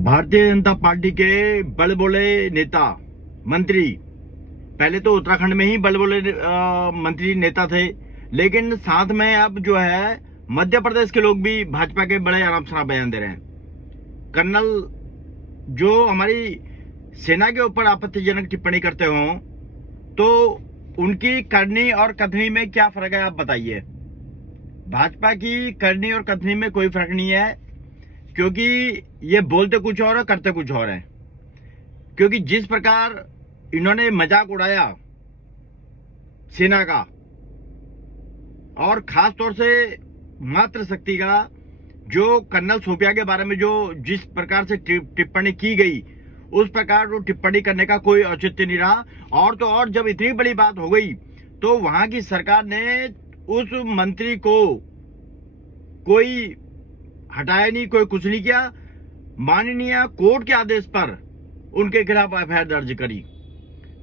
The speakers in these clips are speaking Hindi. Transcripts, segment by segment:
भारतीय जनता पार्टी के बड़े बोले नेता मंत्री, पहले तो उत्तराखंड में ही बड़े बोले मंत्री नेता थे, लेकिन साथ में अब जो है मध्य प्रदेश के लोग भी भाजपा के बड़े आराम शराब बयान दे रहे हैं। कर्नल जो हमारी सेना के ऊपर आपत्तिजनक टिप्पणी करते हो तो उनकी करनी और कथनी में क्या फर्क है, आप बताइए। भाजपा की करनी और कथनी में कोई फर्क नहीं है, क्योंकि ये बोलते कुछ और है, करते कुछ और है। क्योंकि जिस प्रकार इन्होंने मजाक उड़ाया सेना का और खास तौर से मातृशक्ति का, जो कर्नल सोफिया के बारे में जो जिस प्रकार से टिप्पणी की गई, उस प्रकार वो टिप्पणी करने का कोई औचित्य नहीं रहा। और तो और जब इतनी बड़ी बात हो गई तो वहां की सरकार ने उस मंत्री को कोई हटाया नहीं, कोई कुछ नहीं किया। माननीय कोर्ट के आदेश पर उनके खिलाफ एफआईआर दर्ज करी।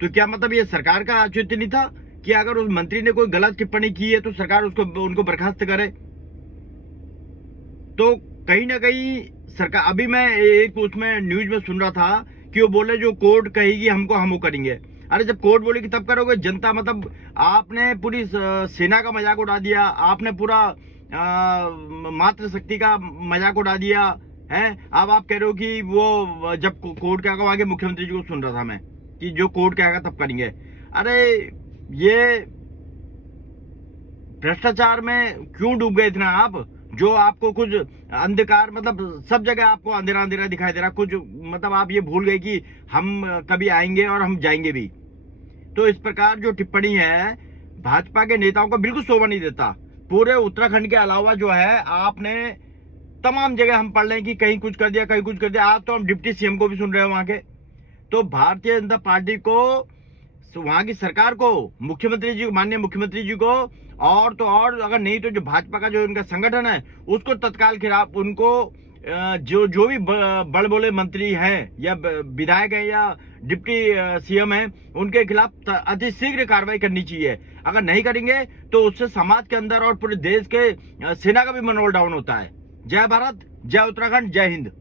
तो क्या मतलब ये सरकार का औचित्य नहीं था कि अगर उस मंत्री ने कोई गलत टिप्पणी की है तो सरकार उनको बर्खास्त करे? तो कहीं ना कहीं सरकार, अभी मैं एक उसमें न्यूज में सुन रहा था कि वो बोले जो कोर्ट कहेगी हमको हम वो करेंगे। अरे जब कोर्ट बोलेगी तब करोगे? जनता, मतलब आपने पूरी सेना का मजाक उड़ा दिया, आपने पूरा मातृशक्ति का मजाक उड़ा दिया है। अब आप कह रहे हो कि वो जब कोर्ट कहेगा, वहां के मुख्यमंत्री जी को सुन रहा था मैं कि जो कोर्ट कहेगा तब करेंगे। अरे ये भ्रष्टाचार में क्यों डूब गए इतना आप, जो आपको कुछ अंधकार, मतलब सब जगह आपको अंधेरा अंधेरा दिखाई दे रहा कुछ, मतलब आप ये भूल गए कि हम कभी आएंगे और हम जाएंगे भी। तो इस प्रकार जो टिप्पणी है भाजपा के नेताओं को बिल्कुल शोभा नहीं देता। पूरे उत्तराखंड के अलावा जो है आपने तमाम जगह हम पढ़ रहे हैं कि कहीं कुछ कर दिया, कहीं कुछ कर दिया। आज तो हम डिप्टी सीएम को भी सुन रहे हैं वहां के। तो भारतीय जनता पार्टी को, वहां की सरकार को, मुख्यमंत्री जी, माननीय मुख्यमंत्री जी को, और तो और अगर नहीं तो जो भाजपा का जो इनका संगठन है उसको तत्काल खिलाफ, उनको जो भी बड़े बोले मंत्री हैं या विधायक हैं या डिप्टी सीएम हैं, उनके खिलाफ अति शीघ्र कार्रवाई करनी चाहिए। अगर नहीं करेंगे तो उससे समाज के अंदर और पूरे देश के सेना का भी मनोबल डाउन होता है। जय भारत, जय उत्तराखंड, जय हिंद।